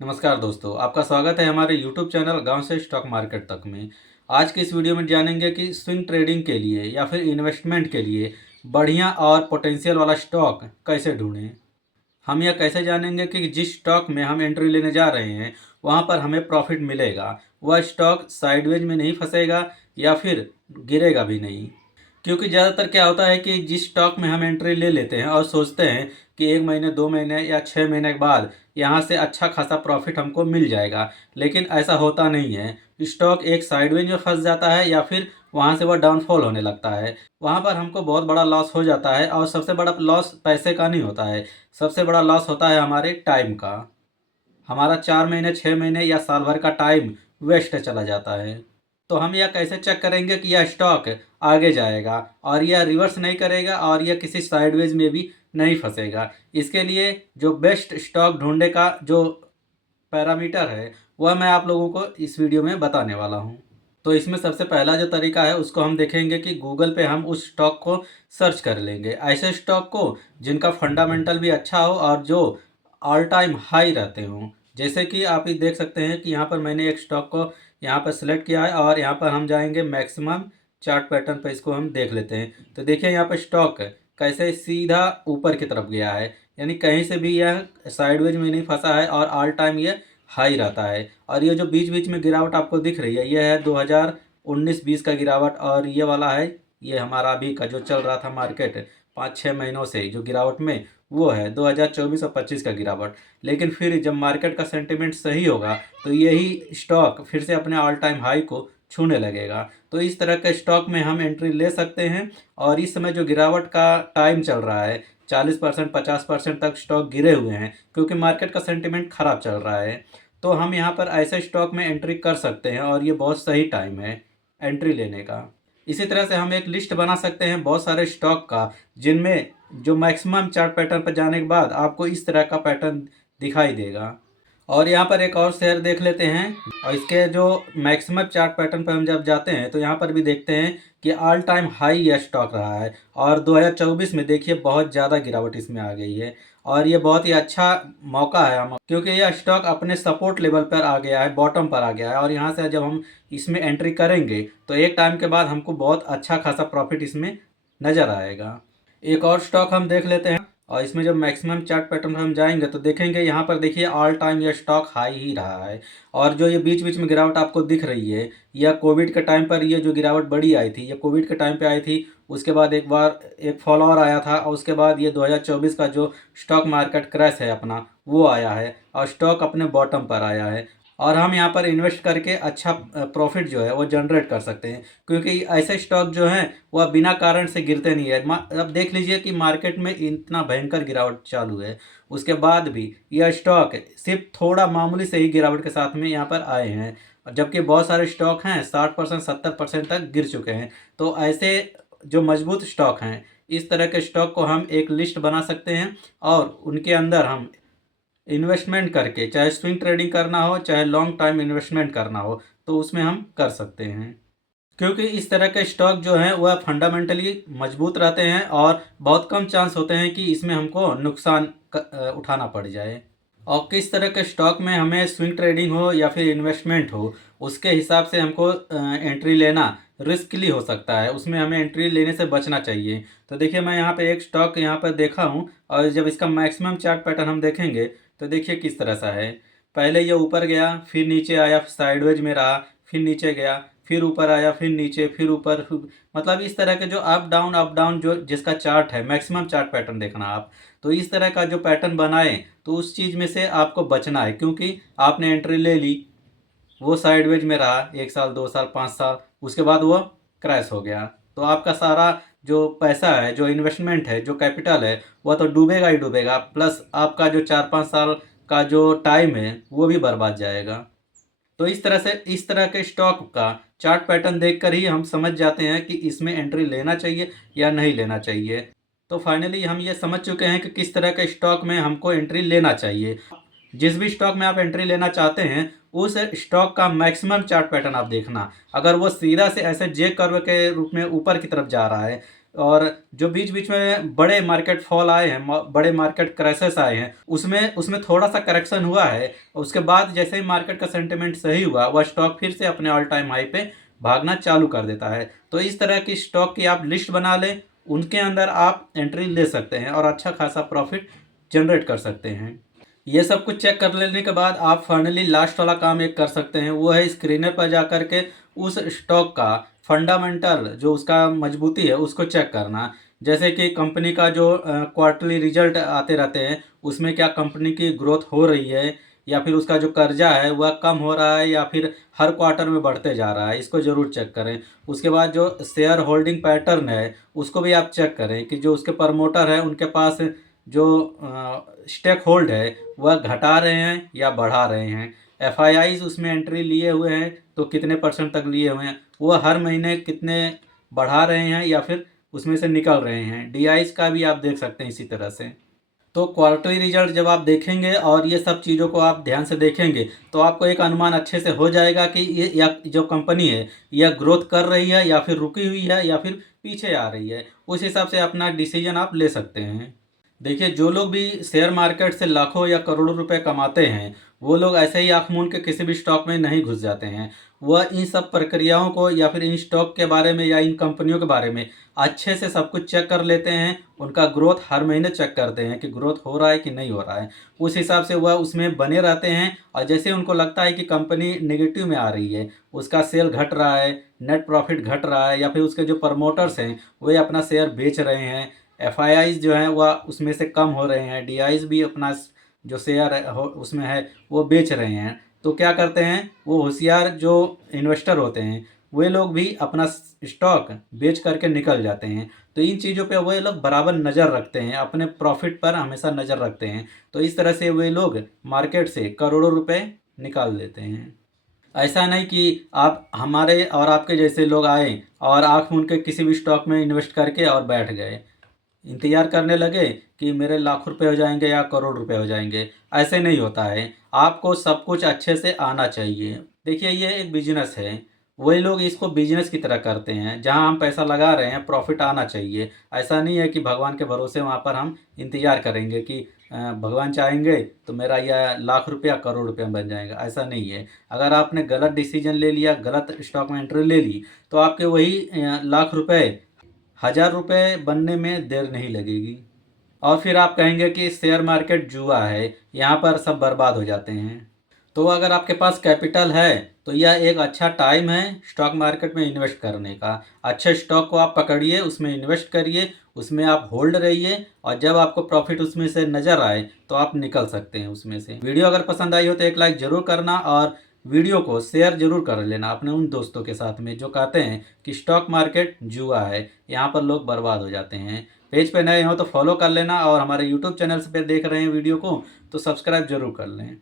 नमस्कार दोस्तों, आपका स्वागत है हमारे YouTube चैनल गांव से स्टॉक मार्केट तक में। आज की इस वीडियो में जानेंगे कि स्विंग ट्रेडिंग के लिए या फिर इन्वेस्टमेंट के लिए बढ़िया और पोटेंशियल वाला स्टॉक कैसे ढूंढें। हम यह कैसे जानेंगे कि जिस स्टॉक में हम एंट्री लेने जा रहे हैं वहां पर हमें प्रॉफिट मिलेगा, वह स्टॉक साइडवेज में नहीं फंसेगा या फिर गिरेगा भी नहीं। क्योंकि ज़्यादातर क्या होता है कि जिस स्टॉक में हम एंट्री ले लेते हैं और सोचते हैं कि 1 महीने 2 महीने या 6 महीने के बाद यहाँ से अच्छा खासा प्रॉफिट हमको मिल जाएगा, लेकिन ऐसा होता नहीं है। स्टॉक एक साइडवेज में फंस जाता है या फिर वहाँ से वह डाउनफॉल होने लगता है। वहाँ पर हमको बहुत बड़ा लॉस हो जाता है और सबसे बड़ा लॉस पैसे का नहीं होता है, सबसे बड़ा लॉस होता है हमारे टाइम का। हमारा 4 महीने 6 महीने या साल भर का टाइम वेस्ट चला जाता है। तो हम यह कैसे चेक करेंगे कि यह स्टॉक आगे जाएगा और यह रिवर्स नहीं करेगा और यह किसी साइडवेज में भी नहीं फंसेगा। इसके लिए जो बेस्ट स्टॉक ढूंढने का जो पैरामीटर है वह मैं आप लोगों को इस वीडियो में बताने वाला हूं। तो इसमें सबसे पहला जो तरीका है उसको हम देखेंगे कि गूगल पे हम उस स्टॉक को सर्च कर लेंगे, ऐसे स्टॉक को जिनका फंडामेंटल भी अच्छा हो और जो ऑल टाइम हाई रहते हों। जैसे कि आप ये देख सकते हैं कि यहाँ पर मैंने एक स्टॉक को यहाँ पर सिलेक्ट किया है और यहाँ पर हम जाएंगे मैक्सिमम चार्ट पैटर्न पर, इसको हम देख लेते हैं। तो देखिए यहाँ पर स्टॉक कैसे सीधा ऊपर की तरफ गया है, यानी कहीं से भी यह साइडवेज में नहीं फंसा है और ऑल टाइम ये हाई रहता है। और ये जो बीच बीच में गिरावट आपको दिख रही है, ये है 2019-20 का गिरावट और ये वाला है, ये हमारा अभी का जो चल रहा था मार्केट 5-6 महीनों से जो गिरावट में, वो है 2024 और 25 का गिरावट। लेकिन फिर जब मार्केट का सेंटिमेंट सही होगा तो यही स्टॉक फिर से अपने ऑल टाइम हाई को छूने लगेगा। तो इस तरह के स्टॉक में हम एंट्री ले सकते हैं। और इस समय जो गिरावट का टाइम चल रहा है, 40% 50% तक स्टॉक गिरे हुए हैं क्योंकि मार्केट का सेंटिमेंट खराब चल रहा है। तो हम यहाँ पर ऐसे स्टॉक में एंट्री कर सकते हैं और ये बहुत सही टाइम है एंट्री लेने का। इसी तरह से हम एक लिस्ट बना सकते हैं बहुत सारे स्टॉक का, जिनमें जो मैक्सिमम चार्ट पैटर्न पर जाने के बाद आपको इस तरह का पैटर्न दिखाई देगा। और यहाँ पर एक और शेयर देख लेते हैं, और इसके जो मैक्सिमम चार्ट पैटर्न पर हम जब जाते हैं तो यहाँ पर भी देखते हैं कि ऑल टाइम हाई यह स्टॉक रहा है। और 2024 में देखिए बहुत ज़्यादा गिरावट इसमें आ गई है और ये बहुत ही अच्छा मौका है हम, क्योंकि यह स्टॉक अपने सपोर्ट लेवल पर आ गया है, बॉटम पर आ गया है। और यहाँ से जब हम इसमें एंट्री करेंगे तो एक टाइम के बाद हमको बहुत अच्छा खासा प्रॉफिट इसमें नज़र आएगा। एक और स्टॉक हम देख लेते हैं, और इसमें जब मैक्सिमम चार्ट पैटर्न पर हम जाएंगे तो देखेंगे यहाँ पर देखिए ऑल टाइम ये स्टॉक हाई ही रहा है। और जो ये बीच बीच में गिरावट आपको दिख रही है, यह कोविड के टाइम पर ये जो गिरावट बड़ी आई थी, ये कोविड के टाइम पे आई थी। उसके बाद एक बार एक फॉल और आया था और उसके बाद ये 2024 का जो स्टॉक मार्केट क्रैश है अपना, वो आया है और स्टॉक अपने बॉटम पर आया है। और हम यहाँ पर इन्वेस्ट करके अच्छा प्रॉफिट जो है वो जनरेट कर सकते हैं, क्योंकि ऐसे स्टॉक जो हैं वह बिना कारण से गिरते नहीं है। अब देख लीजिए कि मार्केट में इतना भयंकर गिरावट चालू है, उसके बाद भी यह स्टॉक सिर्फ थोड़ा मामूली से ही गिरावट के साथ में यहाँ पर आए हैं, और जबकि बहुत सारे स्टॉक हैं 60% 70% तक गिर चुके हैं। तो ऐसे जो मजबूत स्टॉक हैं, इस तरह के स्टॉक को हम एक लिस्ट बना सकते हैं और उनके अंदर हम इन्वेस्टमेंट करके, चाहे स्विंग ट्रेडिंग करना हो चाहे लॉन्ग टाइम इन्वेस्टमेंट करना हो, तो उसमें हम कर सकते हैं। क्योंकि इस तरह के स्टॉक जो हैं वह फंडामेंटली मजबूत रहते हैं और बहुत कम चांस होते हैं कि इसमें हमको नुकसान उठाना पड़ जाए। और किस तरह के स्टॉक में हमें स्विंग ट्रेडिंग हो या फिर इन्वेस्टमेंट हो, उसके हिसाब से हमको एंट्री लेना रिस्कली हो सकता है, उसमें हमें एंट्री लेने से बचना चाहिए। तो देखिए मैं यहाँ पे एक स्टॉक यहाँ पर देखा हूँ, और जब इसका मैक्सिमम चार्ट पैटर्न हम देखेंगे तो देखिए किस तरह सा है। पहले ये ऊपर गया, फिर नीचे आया, साइडवेज में रहा, फिर नीचे गया, फिर ऊपर आया, फिर नीचे, फिर ऊपर, मतलब इस तरह के जो अप डाउन जो जिसका चार्ट है, मैक्सिमम चार्ट पैटर्न देखना आप। तो इस तरह का जो पैटर्न बनाए तो उस चीज़ में से आपको बचना है, क्योंकि आपने एंट्री ले ली, वो साइडवेज में रहा 1 साल 2 साल 5 साल, उसके बाद वो क्रैश हो गया, तो आपका सारा जो पैसा है, जो इन्वेस्टमेंट है, जो कैपिटल है, वह तो डूबेगा ही डूबेगा, प्लस आपका जो 4-5 साल का जो टाइम है वो भी बर्बाद जाएगा। तो इस तरह से इस तरह के स्टॉक का चार्ट पैटर्न देखकर ही हम समझ जाते हैं कि इसमें एंट्री लेना चाहिए या नहीं लेना चाहिए। तो फाइनली हम ये समझ चुके हैं कि किस तरह के स्टॉक में हमको एंट्री लेना चाहिए। जिस भी स्टॉक में आप एंट्री लेना चाहते हैं उस स्टॉक का मैक्सिमम चार्ट पैटर्न आप देखना। अगर वो सीधा से ऐसे जे कर्व के रूप में ऊपर की तरफ जा रहा है, और जो बीच बीच में बड़े मार्केट फॉल आए हैं, बड़े मार्केट क्रैशेस आए हैं, उसमें उसमें थोड़ा सा करेक्शन हुआ है। उसके बाद जैसे ही मार्केट का सेंटिमेंट सही हुआ, वह स्टॉक फिर से अपने ऑल टाइम हाई पे भागना चालू कर देता है। तो इस तरह की स्टॉक की आप लिस्ट बना लें, उनके अंदर आप एंट्री ले सकते हैं और अच्छा खासा प्रॉफिट जनरेट कर सकते हैं। ये सब कुछ चेक कर लेने के बाद आप फाइनली लास्ट वाला काम एक कर सकते हैं, वो है स्क्रीनर पर जा कर के उस स्टॉक का फंडामेंटल जो उसका मजबूती है उसको चेक करना। जैसे कि कंपनी का जो क्वार्टरली रिजल्ट आते रहते हैं, उसमें क्या कंपनी की ग्रोथ हो रही है, या फिर उसका जो कर्जा है वह कम हो रहा है, या फिर हर क्वार्टर में बढ़ते जा रहा है, इसको ज़रूर चेक करें। उसके बाद जो शेयर होल्डिंग पैटर्न है उसको भी आप चेक करें कि जो उसके प्रमोटर है उनके पास जो स्टेक होल्ड है वह घटा रहे हैं या बढ़ा रहे हैं। एफआईआईज उसमें एंट्री लिए हुए हैं तो कितने परसेंट तक लिए हुए हैं, वो हर महीने कितने बढ़ा रहे हैं या फिर उसमें से निकल रहे हैं। डीआईज का भी आप देख सकते हैं इसी तरह से। तो क्वार्टरली रिजल्ट जब आप देखेंगे और ये सब चीज़ों को आप ध्यान से देखेंगे तो आपको एक अनुमान अच्छे से हो जाएगा कि ये या जो कंपनी है यह ग्रोथ कर रही है या फिर रुकी हुई है या फिर पीछे आ रही है। उस हिसाब से अपना डिसीजन आप ले सकते हैं। देखिए, जो लोग भी शेयर मार्केट से लाखों या करोड़ों रुपए कमाते हैं, वो लोग ऐसे ही आँख मूंद के किसी भी स्टॉक में नहीं घुस जाते हैं। वह इन सब प्रक्रियाओं को या फिर इन स्टॉक के बारे में या इन कंपनियों के बारे में अच्छे से सब कुछ चेक कर लेते हैं। उनका ग्रोथ हर महीने चेक करते हैं कि ग्रोथ हो रहा है कि नहीं हो रहा है। उस हिसाब से वह उसमें बने रहते हैं और जैसे उनको लगता है कि कंपनी नेगेटिव में आ रही है, उसका सेल घट रहा है, नेट प्रॉफिट घट रहा है, या फिर उसके जो प्रमोटर्स हैं, वे अपना शेयर बेच रहे हैं, एफआईआईज जो हैं वह उसमें से कम हो रहे हैं, डीआईज भी अपना जो शेयर है उसमें है वो बेच रहे हैं, तो क्या करते हैं वो होशियार जो इन्वेस्टर होते हैं वे लोग भी अपना स्टॉक बेच करके निकल जाते हैं। तो इन चीज़ों पे वे लोग बराबर नज़र रखते हैं, अपने प्रॉफिट पर हमेशा नज़र रखते हैं। तो इस तरह से वे लोग मार्केट से करोड़ों रुपए निकाल लेते हैं। ऐसा नहीं कि आप हमारे और आपके जैसे लोग आए और आँख मूंद के किसी भी स्टॉक में इन्वेस्ट करके और बैठ गए, इंतज़ार करने लगे कि मेरे लाख रुपए हो जाएंगे या करोड़ रुपए हो जाएंगे। ऐसे नहीं होता है। आपको सब कुछ अच्छे से आना चाहिए। देखिए, ये एक बिजनेस है। वही लोग इसको बिजनेस की तरह करते हैं, जहां हम पैसा लगा रहे हैं प्रॉफिट आना चाहिए। ऐसा नहीं है कि भगवान के भरोसे वहां पर हम इंतज़ार करेंगे कि भगवान चाहेंगे तो मेरा यह लाख रुपया करोड़ रुपया बन जाएगा। ऐसा नहीं है। अगर आपने गलत डिसीजन ले लिया, गलत स्टॉक में एंट्री ले ली, तो आपके वही लाख रुपए 1000 रुपये बनने में देर नहीं लगेगी और फिर आप कहेंगे कि शेयर मार्केट जुआ है, यहाँ पर सब बर्बाद हो जाते हैं। तो अगर आपके पास कैपिटल है तो यह एक अच्छा टाइम है स्टॉक मार्केट में इन्वेस्ट करने का। अच्छे स्टॉक को आप पकड़िए, उसमें इन्वेस्ट करिए, उसमें आप होल्ड रहिए और जब आपको प्रॉफिट उसमें से नज़र आए तो आप निकल सकते हैं उसमें से। वीडियो अगर पसंद आई हो तो एक लाइक ज़रूर करना और वीडियो को शेयर जरूर कर लेना अपने उन दोस्तों के साथ में जो कहते हैं कि स्टॉक मार्केट जुआ है, यहाँ पर लोग बर्बाद हो जाते हैं। पेज पे नए हो तो फॉलो कर लेना और हमारे यूट्यूब चैनल पे देख रहे हैं वीडियो को तो सब्सक्राइब जरूर कर लें।